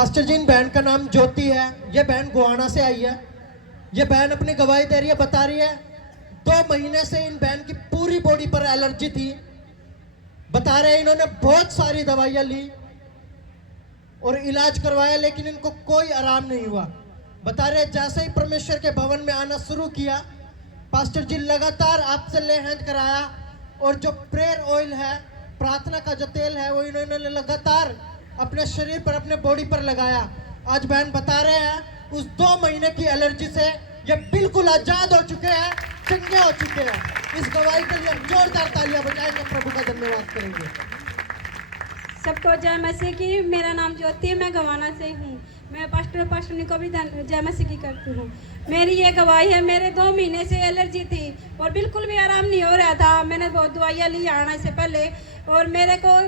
Pastor जी, इन बहन का नाम ज्योति है। ये बहन गोहाना से आई है। ये बहन अपनी गवाही दे रही है, बता रही है 2 महीने से इन बहन की पूरी बॉडी पर एलर्जी थी। बता रहे हैं इन्होंने बहुत सारी दवाइयां ली और इलाज करवाया, लेकिन इनको कोई आराम नहीं हुआ। बता रहे जैसे ही परमेश्वर के भवन में आना शुरू किया, पास्टर जी लगातार आपसे ले हैंड कराया और जो प्रेयर ऑयल है, प्रार्थना का जो तेल है, वो इन्होंने लगातार अपने शरीर पर, अपने बॉडी पर लगाया। आज बहन बता रहे हैं उस 2 महीने की एलर्जी से ये बिल्कुल आजाद हो चुके हैं, चंगे हो चुके हैं। इस गवाही के लिए जोरदार तालियां बजाएंगे, प्रभु का धन्यवाद करेंगे। सबको जय मसीह की। मेरा नाम ज्योति है, मैं गवाना से हूँ। मैं पास्टर को भी जय मसीह की करती हूँ। मेरी ये गवाही है, मेरे 2 महीने से एलर्जी थी और बिल्कुल भी आराम नहीं हो रहा था। मैंने बहुत दवाइयाँ ली आने से पहले और मेरे को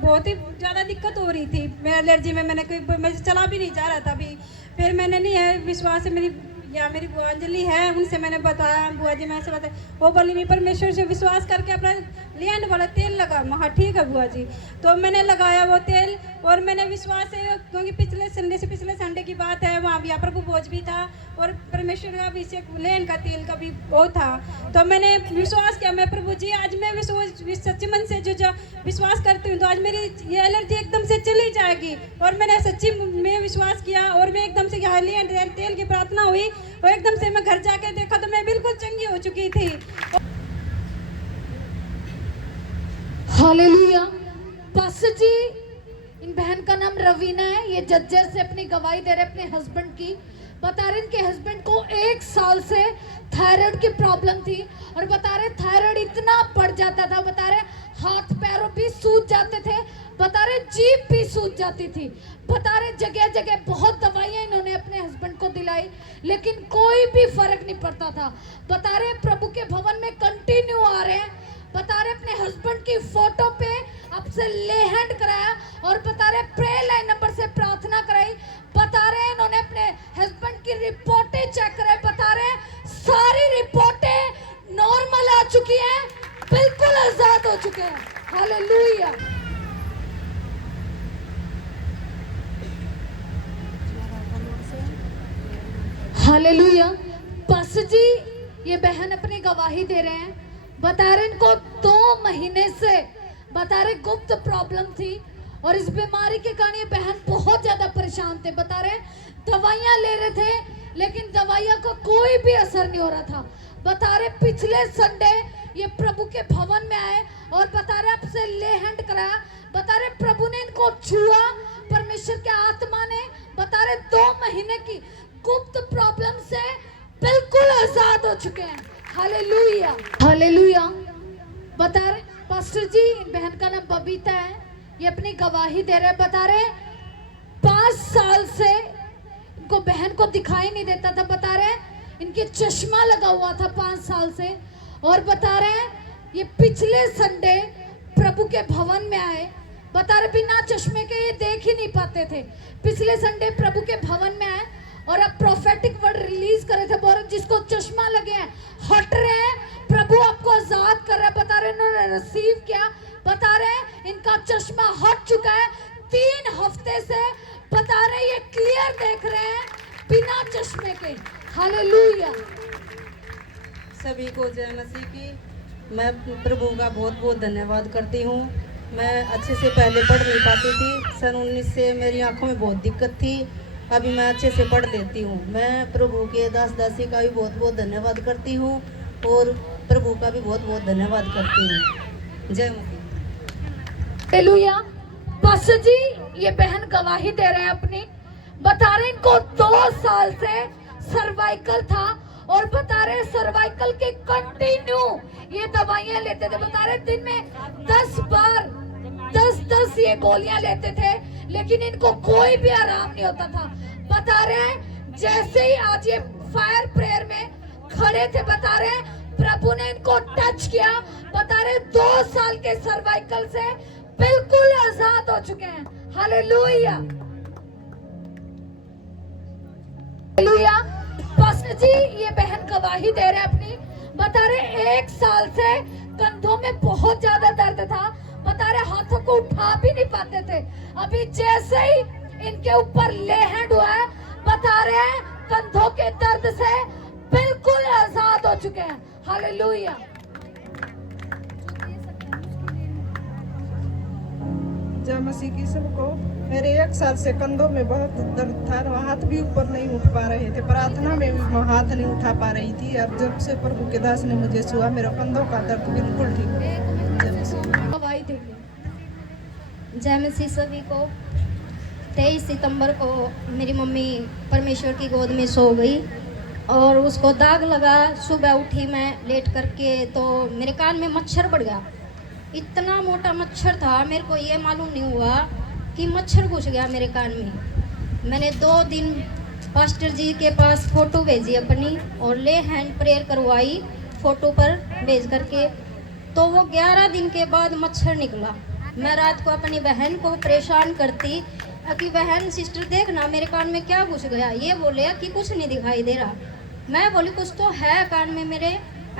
बहुत ही ज़्यादा दिक्कत हो रही थी। मैं एलर्जी में मैं चला भी नहीं जा रहा था अभी। फिर मैंने नहीं है विश्वास है मेरी बुआ अंजलि है, उनसे मैंने बताया, बुआ जी मैं ऐसे बताया, वो बोली मैं परमेश्वर से विश्वास करके अपना लियांड वाला तेल लगा। हाँ ठीक है बुआ जी। तो मैंने लगाया वो तेल और मैंने विश्वास है, क्योंकि पिछले संडे की बात है, वहाँ भी प्रभु भोज भी था और परमेश्वर का भी लियांड का तेल का भी वो था। तो मैंने विश्वास किया, मैं प्रभु जी आज मैं सच्चे मन से जो विश्वास करती हूँ तो आज मेरी ये एलर्जी एकदम से चली जाएगी। और मैंने सच्ची में विश्वास किया और मैं एकदम से यहाँ लियांड तेल की प्रार्थना हुई और एकदम से मैं घर जाके देखा तो मैं बिल्कुल चंगी हो चुकी थी। हालेलुया। पास्टर जी, इन बहन का नाम रवीना है। ये जज्जर से अपनी गवाही दे रहे अपने हस्बैंड की। बता रहे इनके हस्बैंड को 1 साल से थायराइड की प्रॉब्लम थी और बता रहे थायराइड इतना बढ़ जाता था, बता रहे हाथ पैरों भी सूज जाते थे, बता रहे जीभ भी सूज जाती थी, बता रहे जगह जगह बहुत दवाइयां इन्होंने अपने हस्बैंड को दिलाई, लेकिन कोई भी फर्क नहीं पड़ता था। बता रहे प्रभु के भवन में कंटिन्यू आ रहे हैं। बता रहे अपने हस्बैंड की फोटो पे आपसे ले हैंड कराया और बता रहे प्रेयर लाइन नंबर से प्रार्थना कराई। बता रहे इन्होंने अपने हस्बैंड की रिपोर्टें चेक कराई। बता रहे सारी रिपोर्टें नॉर्मल आ चुकी हैं, बिल्कुल आजाद हो चुके हैं। हालेलुया। हालेलुया। पास्टर जी, ये बहन अपनी गवाही दे रहे हैं। बता रहे इनको 2 महीने से बता रहे गुप्त प्रॉब्लम थी और इस बीमारी के कारण ये बहन बहुत ज्यादा परेशान थे। बता रहे दवाइयां ले रहे थे लेकिन दवाइयां का कोई भी असर नहीं हो रहा था। बता रहे पिछले संडे ये प्रभु के भवन में आए और बता रहे आपसे ले हैंड कराया। बता रहे प्रभु ने इनको छुआ, परमेश्वर के आत्मा ने बता रहे 2 महीने की गुप्त प्रॉब्लम से बिल्कुल आजाद हो चुके हैं। Hallelujah, hallelujah. बता रहे पास्टर जी, बहन का नाम बबीता है, ये अपनी गवाही दे रहे। बता रहे 5 साल से इनको बहन को दिखाई नहीं देता था। बता रहे इनके चश्मा लगा हुआ था 5 साल से और बता रहे ये पिछले संडे प्रभु के भवन में आए। बता रहे बिना चश्मे के ये देख ही नहीं पाते थे। पिछले संडे प्रभु के भवन में आए और अब प्रोफेटिक वर्ड रिलीज करे थे, बोल जिसको चश्मा लगे हैं हट रहे हैं, प्रभु आपको आजाद कर रहा है। बता रहे इन्होंने रिसीव किया। बता रहे इनका चश्मा हट चुका है 3 हफ्ते से। बता रहे ये क्लियर देख रहे हैं बिना चश्मे के। हालेलुया। सभी को जय मसीह की। मैं प्रभु का बहुत बहुत धन्यवाद करती हूँ। मैं अच्छे से पहले पढ़ नहीं पाती थी। सन 19 से मेरी आंखों में बहुत दिक्कत थी, अभी मैं अच्छे से पढ़ लेती हूँ। मैं प्रभु के दासी का भी बहुत बहुत धन्यवाद करती हूँ और प्रभु का भी बहुत बहुत धन्यवाद करती हूँ। जय मसीह। हालेलुया। पास्टर जी, ये बहन गवाही दे रहे हैं अपनी। बता रहे इनको 2 साल से सर्वाइकल था और बता रहे सर्वाइकल के कंटिन्यू ये दवाइयां लेते थे। बता रहे दिन में 10 बार 10 ये गोलियां लेते थे, लेकिन इनको कोई भी आराम नहीं होता था। बता रहे जैसे ही आज ये फायर प्रेयर में खड़े थे, बता रहे प्रभु ने इनको टच किया। बता रहे 2 साल के सर्वाइकल से बिल्कुल आजाद हो चुके हैं। Hallelujah, hallelujah. पास्टर जी, ये बहन गवाही दे रहे अपनी। बता रहे 1 साल से कंधों में बहुत ज्यादा दर्द था। बता रहे हाथों को उठा भी नहीं पाते थे। अभी जैसे ही इनके ऊपर ले हैंड हुआ है, बता रहे हैं कंधों के दर्द से बिल्कुल आजाद हो चुके हैं। हालेलुया। जय मसीह की सबको। मेरे 1 साल से कंधों में बहुत दर्द था, हाथ भी ऊपर नहीं उठ पा रहे थे, प्रार्थना में भी मैं हाथ नहीं उठा पा रही थी। अब जब से प्रभु के दास ने मुझे छुआ, मेरा कंधों का दर्द बिल्कुल ठीक हो गया। गवाही देंगे। जय मसीह सभी को। 23 सितंबर को मेरी मम्मी परमेश्वर की गोद में सो गई और उसको दाग लगा। सुबह उठी मैं लेट करके तो मेरे कान में मच्छर बढ़ गया। इतना मोटा मच्छर था, मेरे को ये मालूम नहीं हुआ कि मच्छर घुस गया मेरे कान में। मैंने 2 दिन पास्टर जी के पास फ़ोटो भेजी अपनी और ले हैंड प्रेयर करवाई फ़ोटो पर भेज करके, तो वो 11 दिन के बाद मच्छर निकला। मैं रात को अपनी बहन को परेशान करती कि बहन सिस्टर देखना मेरे कान में क्या घुस गया। ये बोले कि कुछ नहीं दिखाई दे रहा। मैं बोली कुछ तो है कान में मेरे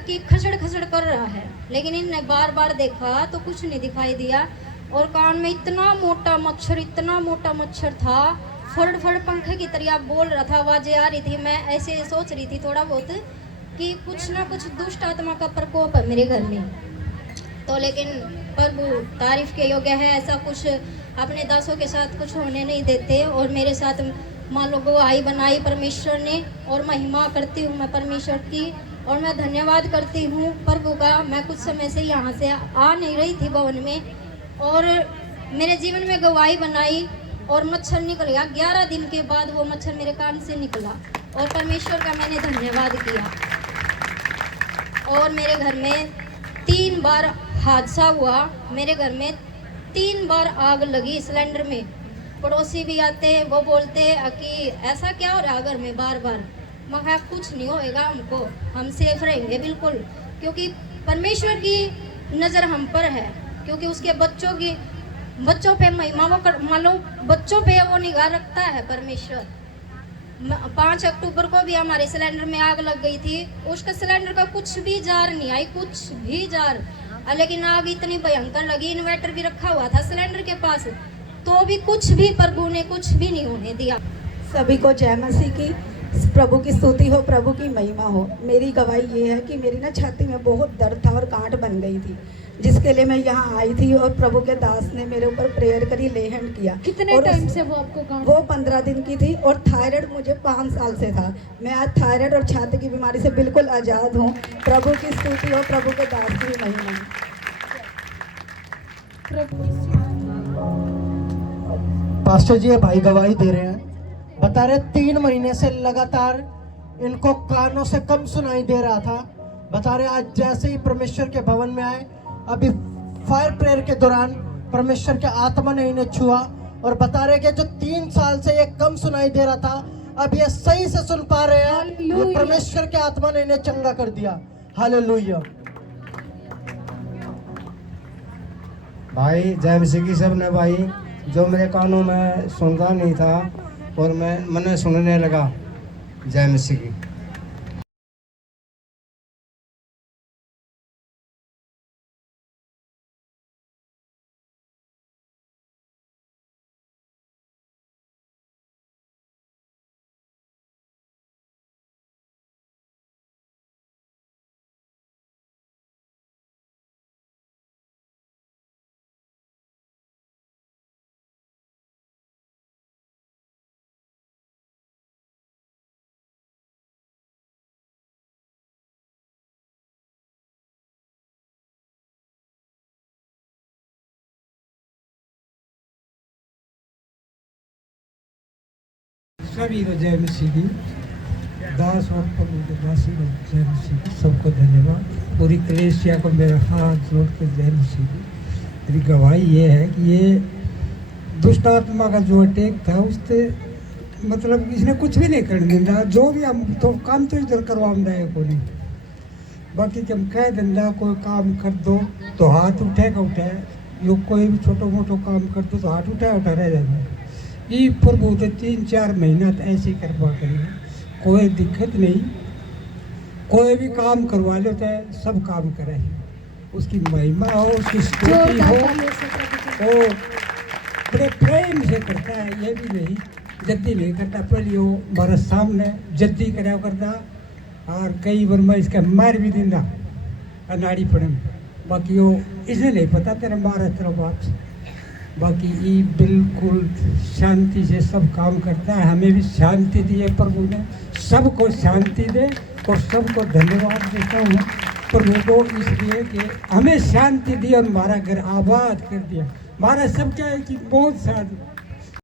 कि खसड़ खसड़ कर रहा है, लेकिन इनने बार बार देखा तो कुछ नहीं दिखाई दिया। और कान में इतना मोटा मच्छर था, फड़ फड़ पंखे की तरह बोल रहा था, आवाज़ें आ रही थी। मैं ऐसे सोच रही थी थोड़ा बहुत कि कुछ ना कुछ दुष्ट आत्मा का प्रकोप है मेरे घर में। तो लेकिन प्रभु तारीफ के योग्य है, ऐसा कुछ अपने दासों के साथ कुछ होने नहीं देते। और मेरे साथ मान लो गवाही बनाई परमेश्वर ने, और महिमा करती हूँ मैं परमेश्वर की, और मैं धन्यवाद करती हूँ प्रभु का। मैं कुछ समय से यहाँ से आ नहीं रही थी भवन में, और मेरे जीवन में गवाही बनाई और मच्छर निकल गया। 11 दिन के बाद वो मच्छर मेरे कान से निकला और परमेश्वर का मैंने धन्यवाद किया। और मेरे घर में 3 बार हादसा हुआ। मेरे घर में 3 बार आग लगी सिलेंडर में। पड़ोसी भी आते, वो बोलते कि ऐसा क्या हो रहा है घर में बार बार। मैं कहा कुछ नहीं होएगा, हम सेफ रहेंगे बिल्कुल, क्योंकि परमेश्वर की नज़र हम पर है, क्योंकि उसके बच्चों पे महिमा वो मान लो बच्चों पे वो निगाह रखता है परमेश्वर। 5 अक्टूबर को भी हमारे सिलेंडर में आग लग गई थी। उसका सिलेंडर का कुछ भी जार नहीं आई, कुछ भी जार, लेकिन आग इतनी भयंकर लगी। इन्वर्टर भी रखा हुआ था सिलेंडर के पास, तो भी कुछ भी प्रभु ने कुछ भी नहीं होने दिया। सभी को जय मसीह की। प्रभु की स्तुति हो, प्रभु की महिमा हो। मेरी गवाही ये है कि मेरी ना छाती में बहुत दर्द था और गांठ बन गई थी, जिसके लिए मैं यहाँ आई थी और प्रभु के दास ने मेरे ऊपर प्रेयर करी, ले हैंड किया। कितने टाइम से वो आपको गांठ? वो 15 दिन की थी और थायराइड मुझे 5 साल से था। मैं आज थायराइड और छाती की बीमारी से बिल्कुल आज़ाद हूँ। प्रभु की स्तुति हो, प्रभु के दास की महिमा। पास्टर जी ये भाई गवाही दे रहे हैं, बता रहे 3 महीने से लगातार इनको कानों से कम सुनाई दे रहा था। बता रहे आज जैसे ही परमेश्वर के भवन में आए, अभी फायर प्रेयर के दौरान परमेश्वर के आत्मा ने इन्हें छुआ, और बता रहे कि जो 3 साल से ये कम सुनाई दे रहा था, अब ये सही से सुन पा रहे हैं। ये परमेश्वर के आत्मा ने इन्हें चंगा कर दिया। हालेलुया। भाई जय मसीह की सब ने भाई, जो मेरे कानों में सुनता नहीं था और मैंने सुनने लगा। जय मसीह की। सभी को जय मसीह की। दास और प्रभु के दासी को जय मसीह की। सबको धन्यवाद। पूरी कलेसिया को मेरा हाथ जोड़ कर जय मसीह की। मेरी गवाही ये है कि ये दुष्ट आत्मा का जो अटैक था, उससे मतलब इसने कुछ भी नहीं करने दिया। जो भी हम तो काम तो इधर करवाऊंगा है को नहीं, बाकी जब कह दिंदा कोई काम कर दो तो हाथ उठेगा उठाए, यो कोई भी छोटो मोटो काम कर दो तो हाथ उठा रह जाएगा। ये प्रभु तो 3-4 महीना तो ऐसे करवा करेगा, कोई दिक्कत नहीं। कोई भी काम करवा लेता है, सब काम करे, उसकी महिमा हो, उसकी स्तुति हो, वो बड़े प्रेम से करता है ये भी नहीं, जद्दी नहीं करता। पहले वो हमारे सामने जद्दी करा करता और कई बार मैं इसका मार भी दिंदा अनाड़ी पड़े में। बाकी वो इसे नहीं पता तेरे मारा तेरा बाप से। बाकी ये बिल्कुल शांति से सब काम करता है। हमें भी शांति दी है प्रभु ने, सबको शांति दे और सबको धन्यवाद देता हूँ प्रभु को, इसलिए कि हमें शांति दी और हमारा घर आबाद कर दिया। हमारा सब क्या है कि बहुत साथ